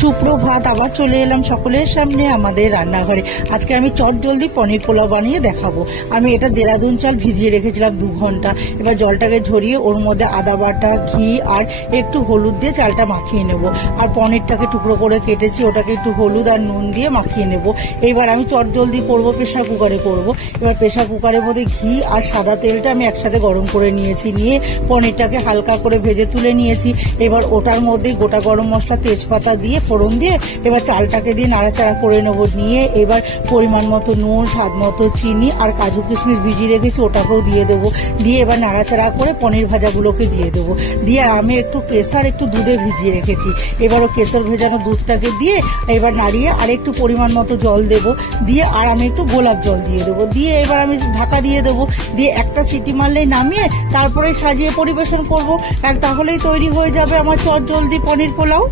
সুপ্রভাত, আবার চলে এলাম সকলের সামনে আমাদের রান্নাঘরে। আজকে আমি চটজলদি পনির পোলাও বানিয়ে দেখাবো। আমি এটা দেরাদুন চাল ভিজিয়ে রেখেছিলাম 2 ঘন্টা। এবার জলটাকে ঝরিয়ে ওর মধ্যে আদা বাটা, ঘি আর একটু হলুদ দিয়ে চালটা মাখিয়ে নেব। আর পনিরটাকে টুকরো করে কেটেছি, ওটাকে একটু হলুদ আর নুন দিয়ে মাখিয়ে নেব। এবার আমি চটজলদি করবো, প্রেশার কুকারে করব। এবার প্রেশার কুকারের মধ্যে ঘি আর সাদা তেলটা আমি একসাথে গরম করে নিয়েছি, নিয়ে পনিরটাকে হালকা করে ভেজে তুলে নিয়েছি। এবার ওটার মধ্যে গোটা গরম মশলা, তেজপাতা দিয়ে ফোড়ন দিয়ে এবার চালটাকে দিয়ে নাড়াচাড়া করে নেবো। নিয়ে এবার পরিমাণ মতো নুন, স্বাদ মতো চিনি আর কাজু কিশমিশ ভিজিয়ে রেখেছি ওটাকেও দিয়ে দেবো। দিয়ে এবার নাড়াচাড়া করে পনির ভাজাগুলোকে দিয়ে দেবো। দিয়ে আমি একটু কেশর একটু দুধে ভিজিয়ে রেখেছি, এবারও কেশর ভেজানো দুধটাকে দিয়ে এবার নাড়িয়ে আর একটু পরিমাণ মতো জল দেবো। দিয়ে আর আমি একটু গোলাপ জল দিয়ে দেবো। দিয়ে এবার আমি ঢাকা দিয়ে দেবো। দিয়ে একটা সিটি মারলেই নামিয়ে তারপরে সাজিয়ে পরিবেশন করবো। তাহলেই তৈরি হয়ে যাবে আমার চটজলদি পনির পোলাও।